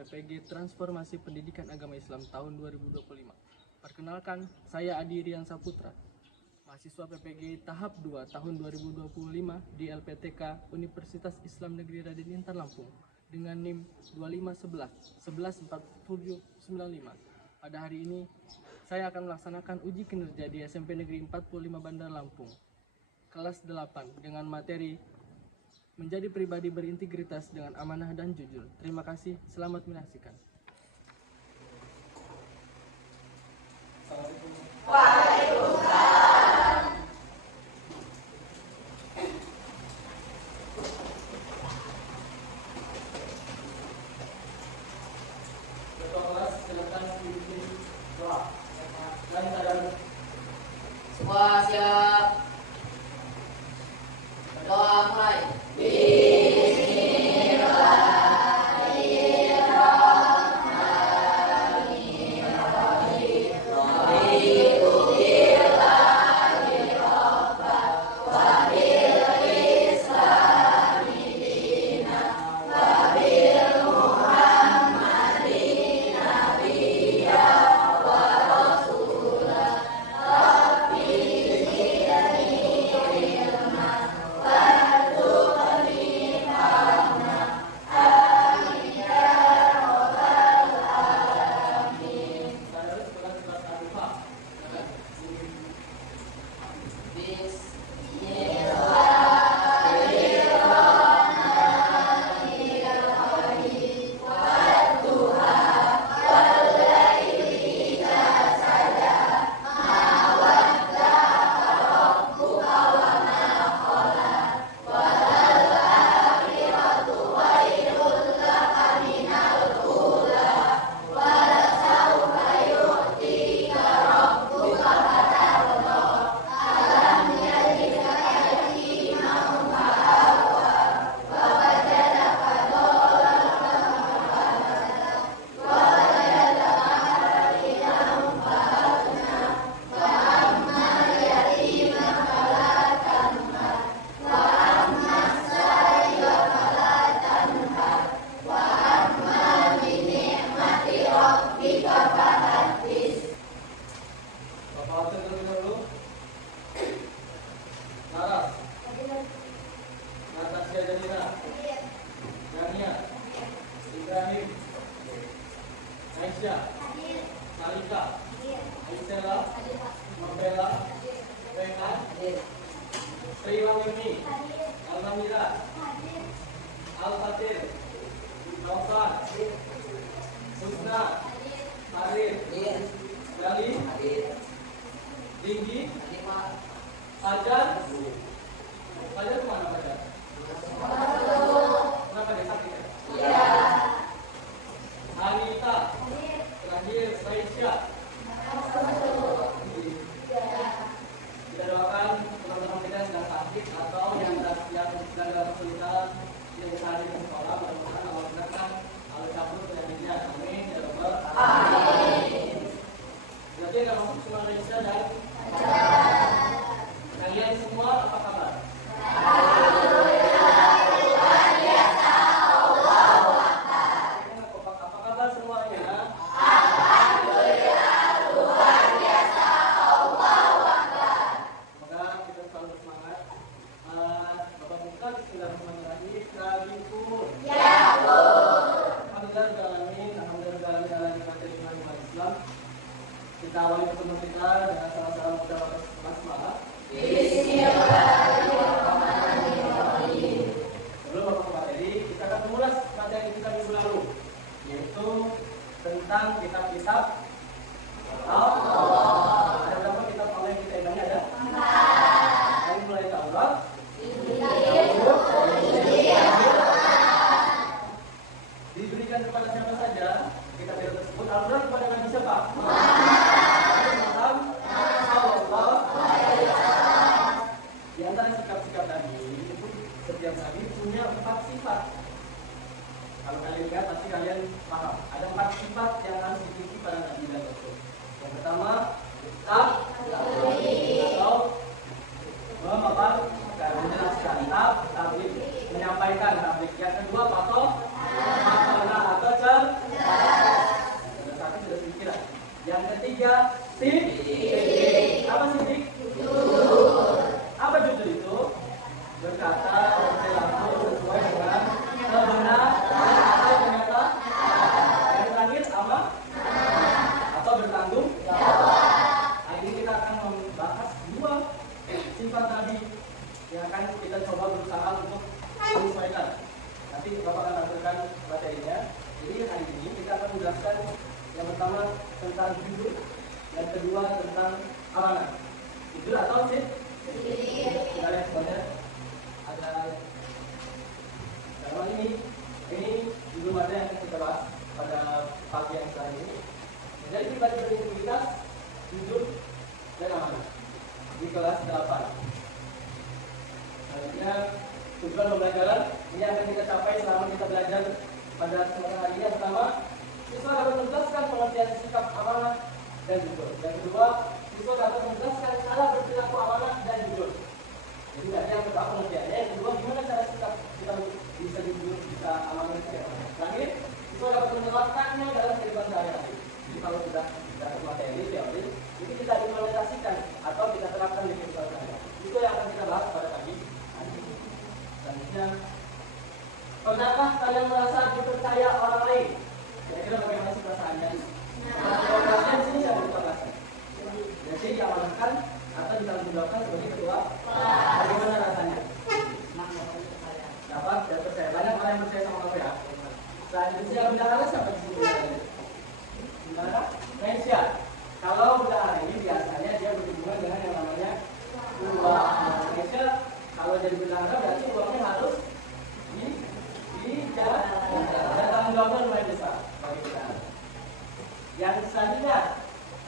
PPG Transformasi Pendidikan Agama Islam tahun 2025. Perkenalkan, saya Adi Rian Saputra, mahasiswa PPG tahap 2 tahun 2025 di LPTK Universitas Islam Negeri Raden Intan Lampung dengan NIM 2511 114795. Pada hari ini, saya akan melaksanakan uji kinerja di SMP Negeri 45 Bandar Lampung, kelas 8 dengan materi menjadi pribadi berintegritas dengan amanah dan jujur. Terima kasih, selamat menyaksikan. Waalaikumsalam. Ketua kelas, silakan dipimpin doa. Semua siap. Berdoa mulai. Aisyah, Malika, Aisela, Mabella, Rehan, Sriwangi, Almamira, Al-Fatir, Naufal, Husna, Harir, Gali, Tinggi, Fajar. Fajar kemana Fajar? Kenapa dia sakit ya? Iya. Anita, terakhir Aisyah. Kita doakan teman-teman kita yang sedang sakit atau yang sedang dalam kesulitan yang bisa hadir ke sekolah. Mudah-mudahan Allah berikan Allah cabut penyakitnya. Amin. Ya Rabbal alamin. Berarti akan masuk semua Aisyah dan kalian semua apa kabar? Kita awali pertemuan kita dengan salam-salam kepada semangat. Bismillahirrahmanirrahim. Sebelum masuk ke materi, kita akan mengulas materi kita minggu lalu, yaitu tentang kitab-kitab Allah. Ada berapa kitab Allah yang kita imani ada? 4. Dari mulai Taurat, diberikan kepada siapa saja kitab-kitab tersebut. Al-Quran kepada Nabi siapa? Di antara sikap-sikap Nabi, setiap Nabi punya 4 sifat. Kalau kalian lihat, pasti kalian paham. Ada 4 sifat yang harus dimiliki pada Nabi dan Rasul. Yang pertama, atau memaparkan, menjelaskan, tabligh, menyampaikan tabligh. Yang kedua, atau atau keputusan tadi yang akan kita coba berusaha untuk menyesuaikan. Nanti Bapak akan tampilkan materinya. Jadi hari ini kita akan menjelaskan yang pertama tentang judul, yang kedua tentang amanah. Judul atau sih? Kita lihat semuanya. Ada dalam ini judul materi yang akan kita bahas pada pagi yang sekarang ini. Jadi pribadi berintegritas, jujur, dan amanah di kelas 8. Selanjutnya tujuan pembelajaran ini akan kita capai selama kita belajar pada kesempatan hari ini. Yang pertama, siswa dapat menjelaskan pengertian sikap amanah dan jujur. Yang kedua, siswa dapat menjelaskan cara berperilaku amanah dan jujur. Jadi tadi yang pertama pengertiannya, yang kedua gimana cara sikap kita bisa jujur, bisa amanah, bisa amanah. Terakhir, siswa dapat menerapkannya dalam kehidupan sehari-hari. Jadi kalau sudah dapat materi teori, ini kita implementasikan atau kita terapkan di kehidupan sehari-hari. Itu yang akan kita bahas pada pagi hari ini. Selanjutnya, pernahkah kalian merasa dipercaya orang lain? Kira-kira bagaimana sih perasaannya? Kalau perasaan di sini siapa kita merasa? Jadi diamanahkan atau ditanggungjawabkan sebagai ketua. Bagaimana rasanya? Dapat dan percaya. Banyak orang yang percaya sama KPA. Selanjutnya bendahara siapa di sini? Bendahara? Manusia. Kalau bendahara ini biasanya dia berhubungan dengan yang namanya uang. Manusia kalau jadi bendahara berarti uangnya harus dan tanggung jawabnya lumayan besar bagi kita. Yang selanjutnya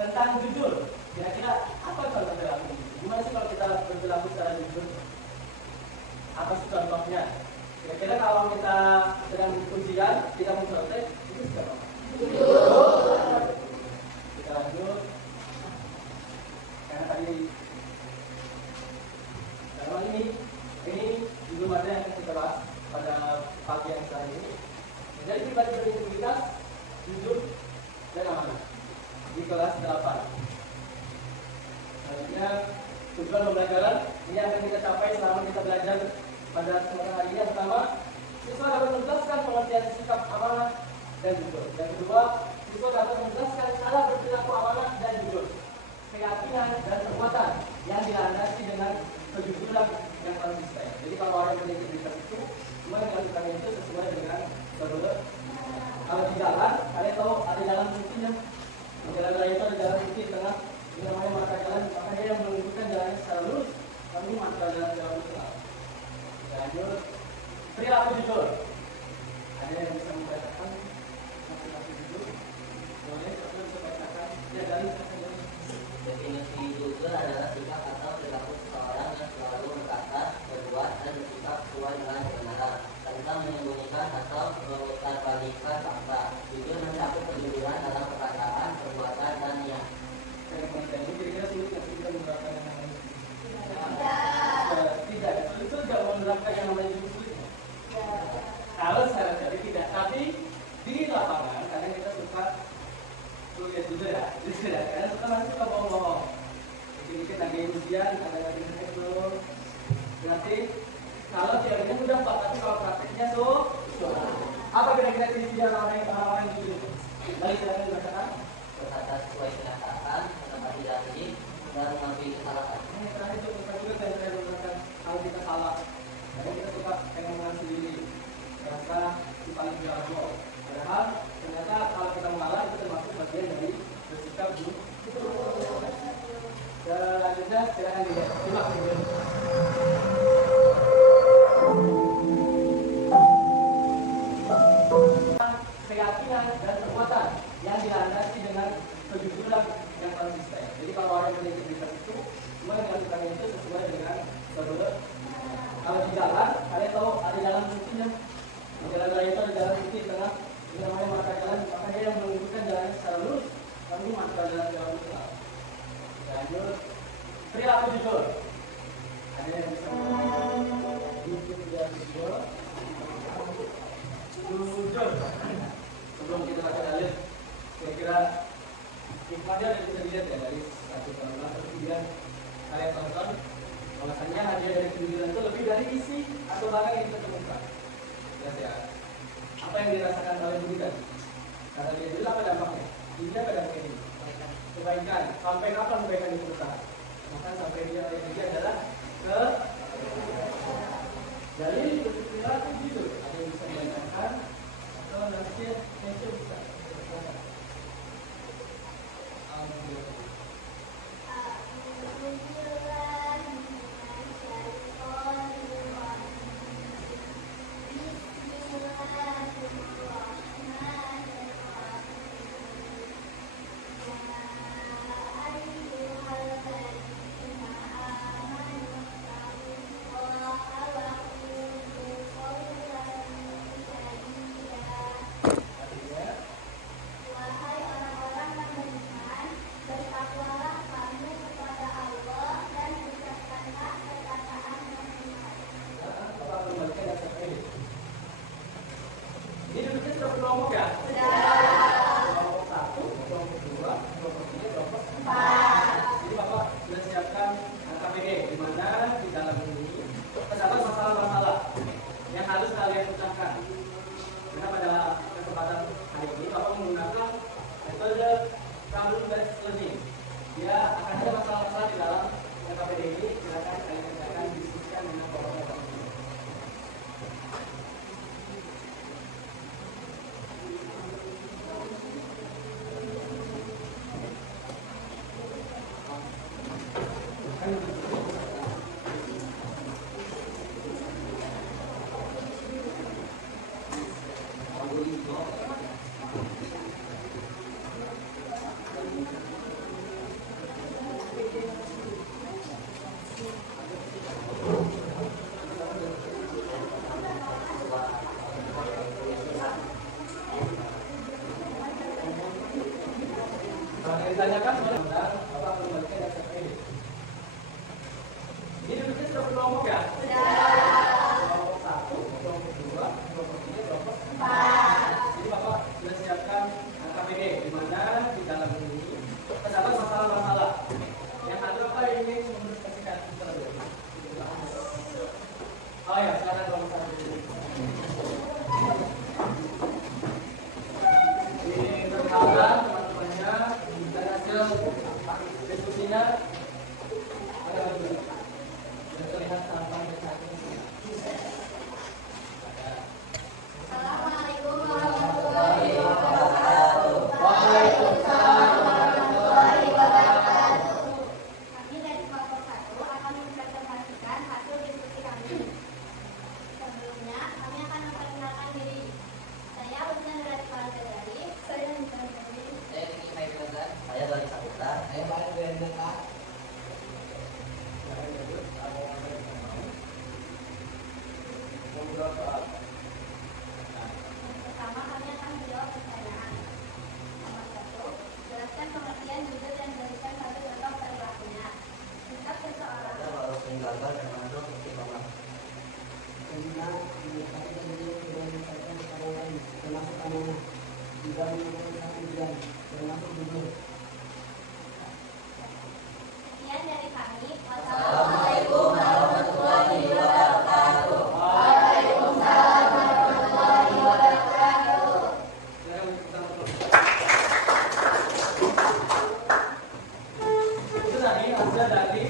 tentang jujur. Kira-kira apa contoh perilaku? Gimana sih kalau kita berperilaku secara jujur? Apa sih contohnya? Kira-kira kalau kita sedang ujian, kita mencontek, itu siapa? Jujur. Kita lanjut. Karena tadi dalam ini judul materi yang kita bahas pada pagi yang sekarang ini. Jadi pribadi berintegritas, jujur, dan amanah di kelas 8. Selanjutnya tujuan pembelajaran ini akan kita capai selama kita belajar pada kesempatan hari ini. Yang pertama, siswa dapat menjelaskan pengertian sikap amanah dan jujur. Yang kedua, siswa dapat menjelaskan cara berperilaku amanah dan jujur, keyakinan dan perbuatan yang dilandasi dengan kejujuran yang konsisten. Jadi kalau orang yang berintegritas itu semua yang dilakukan itu sesuai dengan prosedur. Kalau di jalan, kalian tahu ada jalan putihnya. Di jalan raya itu ada jalan putih di tengah. Ini namanya marka jalan. Maka dia yang menunjukkan jalannya secara lurus. Kami marka jalan itu. Lanjut, perilaku jujur. Ada yang bisa membacakan perilaku jujur? Boleh, siapa bisa bacakan? Ya dari saja. Definisi jujur adalah sikap atau perilaku seseorang yang selalu berkata, berbuat, dan bersikap sesuai dengan kebenaran tanpa menyembunyikan atau memutarbalikkan fakta. Jujur mencakup kejujuran dalam perkataan, perbuatan, dan niat. Ini kira-kira sulit nggak sih kita menerapkan yang namanya jujur? Tidak, itu tidak menerapkan yang namanya jujur sulit. Kalau secara teori tidak, tapi di lapangan kadang kita suka sulit juga ya, karena masih suka bohong-bohong. Dikit-dikit lagi ujian, ada lagi itu. Berarti kalau teorinya mudah Pak, tapi kalau prakteknya susah. Apa kira-kira ciri-ciri orang-orang yang jujur? Baik, silakan dibacakan. Berkata sesuai kenyataan, menepati janji, dan mengakui kesalahan. Ini terakhir itu kita juga saya mengatakan kalau kita salah, kadang kita suka pengen mengasih diri, merasa si paling jago. Padahal ternyata kalau kita mengalah itu termasuk bagian dari bersikap jujur. Selanjutnya silakan dilihat. Keyakinan dan perbuatan yang dilandasi dengan kejujuran yang konsisten. Jadi kalau orang yang berintegritas itu semua yang dilakukan itu sesuai dengan prosedur. Kalau di jalan, kalian tahu ada jalan putihnya. Di jalan raya itu ada jalan putih tengah. Ini namanya marka jalan. Maka dia yang menunjukkan jalannya secara lurus. Kami marka jalan itu. Lanjut, perilaku jujur. Ada yang bisa jujur dan jujur. Jujur. Sebelum kita baca dalil, kira-kira hikmahnya ada bisa dilihat ya dari 1 kemudian saya tonton bahwasanya hadiah dari kejujuran itu lebih dari isi atau barang yang kita temukan. Jelas ya. Apa yang dirasakan oleh Budi tadi? Kata dia itu apa dampaknya? Ini apa dampaknya ini? Kebaikan. Sampai kapan kebaikan itu besar? Maka sampai dia adalah Ditanyakan sebentar, Bapak kembalikan yang saya ini. Ini duduknya sudah berkelompok ya? Kelompok 1, kelompok 2, kelompok 3, kelompok 4. Jadi Bapak sudah siapkan KPG, di mana di dalam ini terdapat masalah-masalah yang ada Bapak ingin mendiskusikan terlebih. Oh ya, sekarang kelompok 1 dulu. Ini berkala teman-temannya dan hasil diskusinya ada dulu. Sudah terlihat sampai saat ini. Assalamualaikum warahmatullahi wabarakatuh. Waalaikumsalam warahmatullahi wabarakatuh. Kami dari kelompok 1 akan mempresentasikan hasil diskusi kami. Sebelumnya, kami akan memperkenalkan diri. Saya Husna Nurati Fauzari. Saya Nurati Fauzari. Saya Vicky Faizal. Saya Doni Saputra. Saya Pak Brenda. Pertama, kami akan menjawab pertanyaan. Nomor 1, jelaskan pengertian judul dan berikan satu contoh perilakunya. Singkat persoalan. Saya baru meninggalkan termasuk istiqomah. Sekian dari kami. Assalamualaikum warahmatullahi wabarakatuh. Waalaikumsalam warahmatullahi wabarakatuh. Itu tadi hasil dari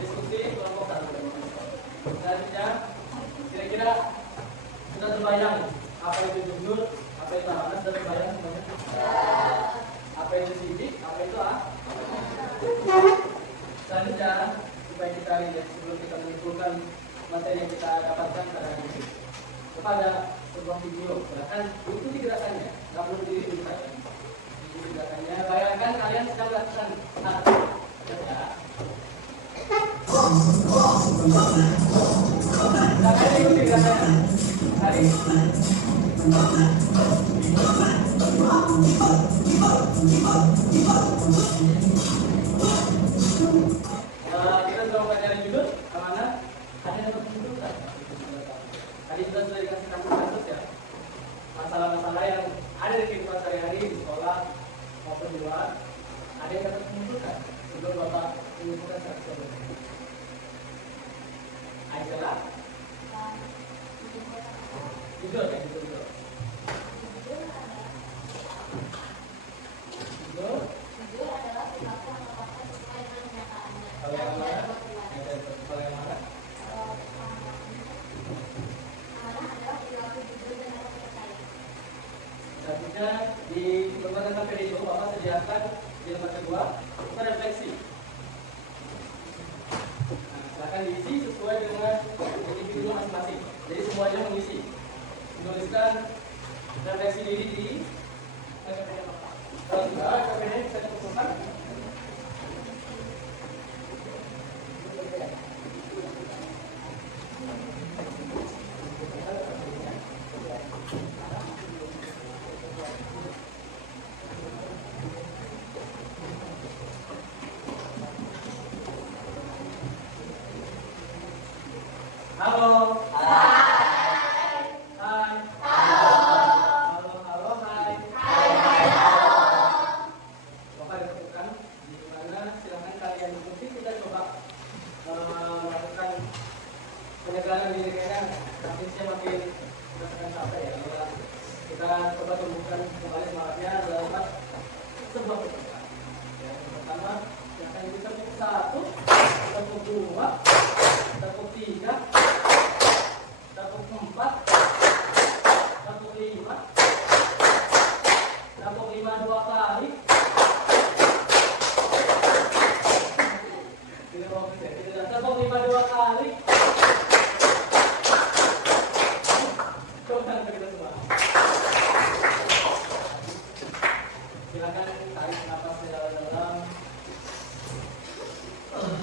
diskusi kelompok 1. Selanjutnya, kira-kira sudah terbayang apa itu jujur, apa itu amanah, sudah terbayang semuanya? Apa itu sidik, apa itu Selanjutnya, supaya kita lihat sebelum kita menyimpulkan materi yang kita dapatkan pada hari ini. Kepada sebuah video, bahkan ikuti gerakannya, nggak perlu diri dulu saja. Ikuti gerakannya, bayangkan kalian sedang melakukan hal. Ya. Nah, kalian ikuti gerakannya. Tadi. Kita sudah mempelajari judul amanah, hanya dapat menunjukkan. Tadi sudah dikasih kasus ya, masalah-masalah yang ada di kehidupan sehari-hari di sekolah maupun di luar, ada yang dapat menunjukkan sebelum Bapak menunjukkan satu. Adalah judul ya, judul. Jujur adalah perilaku yang melakukan sesuai dengan kenyataannya. Kalau yang mana? Kalau yang mana? Amanah adalah perilaku jujur dan dapat dipercaya. Selanjutnya di berbagai materi itu Bapak sediakan di lembar kedua kita refleksi. Nah, silakan diisi sesuai dengan individu masing-masing. Jadi semuanya mengisi. Menuliskan refleksi diri di kalau sudah KPD bisa dikumpulkan. Halo. Hai. Hai. Halo, halo, hai. Bapak ditemukan di mana silakan kalian mungkin kita coba melakukan penyegaran diri kalian. Artinya makin merasakan capek ya. Kita coba tumbuhkan kembali semangatnya lewat sebuah pertemuan. Yang pertama, yang akan kita tepuk 1, tepuk 2, tepuk 3, tepuk 4, tepuk 5, tepuk 5 2 kali. Tepuk 5 2 kali. Coba kita semua. Silakan tarik nafas dalam-dalam.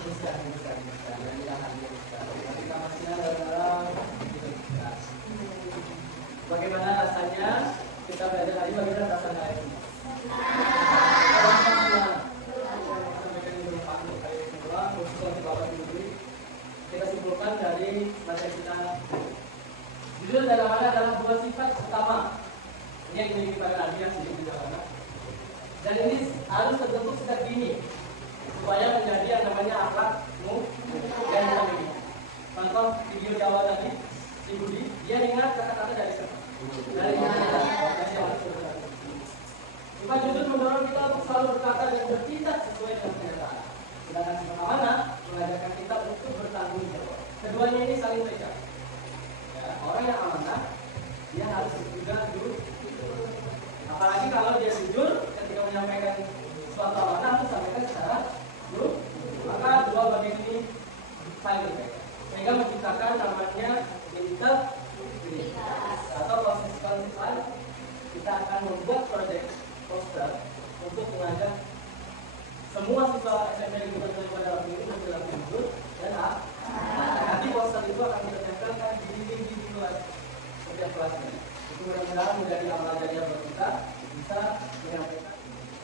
Bisa. Jangan ditahan. simpulkan dari materi kita. Jujur dan amanah adalah dua sifat utama ini yang dimiliki para nabi yang sedikit bijaksana. Dan ini harus terbentuk sejak dini supaya menjadi yang namanya akhlak dan mulia. Contoh video di awal tadi, si Budi, dia ingat kata-kata dari siapa? Dari sifat jujur mendorong kita untuk selalu berkata dan bertindak sesuai dengan kenyataan. Sedangkan sifat amanah mengajarkan kita untuk bertanggung jawab. Keduanya ini saling terikat. Ya, orang yang amanah dia harus juga jujur. Apalagi kalau dia jujur ketika menyampaikan suatu amanah itu sampaikan secara jujur, maka dua bagian ini saling terikat. Sehingga menciptakan namanya integritas atau konsistensitas. Kita akan membuat proyek poster untuk mengajak semua siswa SMP yang kita terlibat dalam ini untuk berlaku jujur dan nanti poster itu akan kita tempelkan di dinding kelas setiap kelasnya. Itu mudah-mudahan menjadi amal jariah buat kita bisa menyampaikan.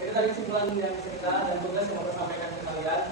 Itu tadi kesimpulan yang bisa kita dan tugas yang mau sampaikan ke kalian.